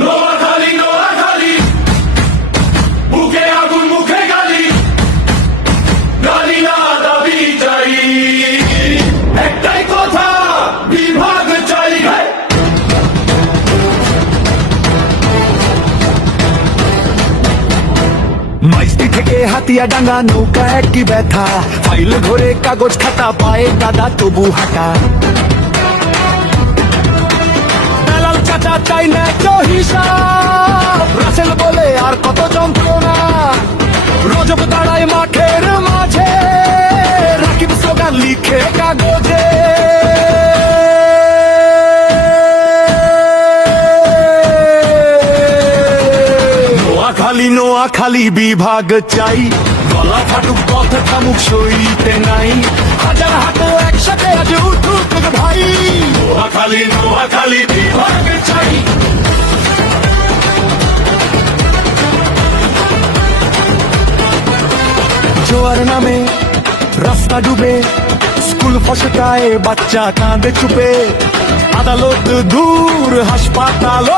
নোয়াখালী নোয়াখালী বুকে আগুন মুখে গালি গালি না দাবি চাই একটাই কথা বিভাগ চাই মাইস্তি থেকে হাতিয়া ডাঙ্গা নৌকা একই ব্যথা ফাইল ঘরে কাগজ খাতা পায়ে দাদা তবু হাঁটা দালাল চাচা চাই না তো হিসাব রাসেল বলে আর কত যন্ত্রণা রজব দাঁড়ায় মাঠের মাঝে রাকিব স্লোগান লিখে কাগজে নোয়াখালী নোয়াখালী বিভাগ চাই গলা ফাটুক পথ থামুক সইতে নাই হাজার হাতে একসাথে আজ উঠুক ভাই নোয়াখালী নোয়াখালী বিভাগ চাই জোয়ার নামে রাস্তা ডুবে স্কুল ফসকায় বাচ্চা কাঁদে চুপে আদালত দূর হাসপাতাল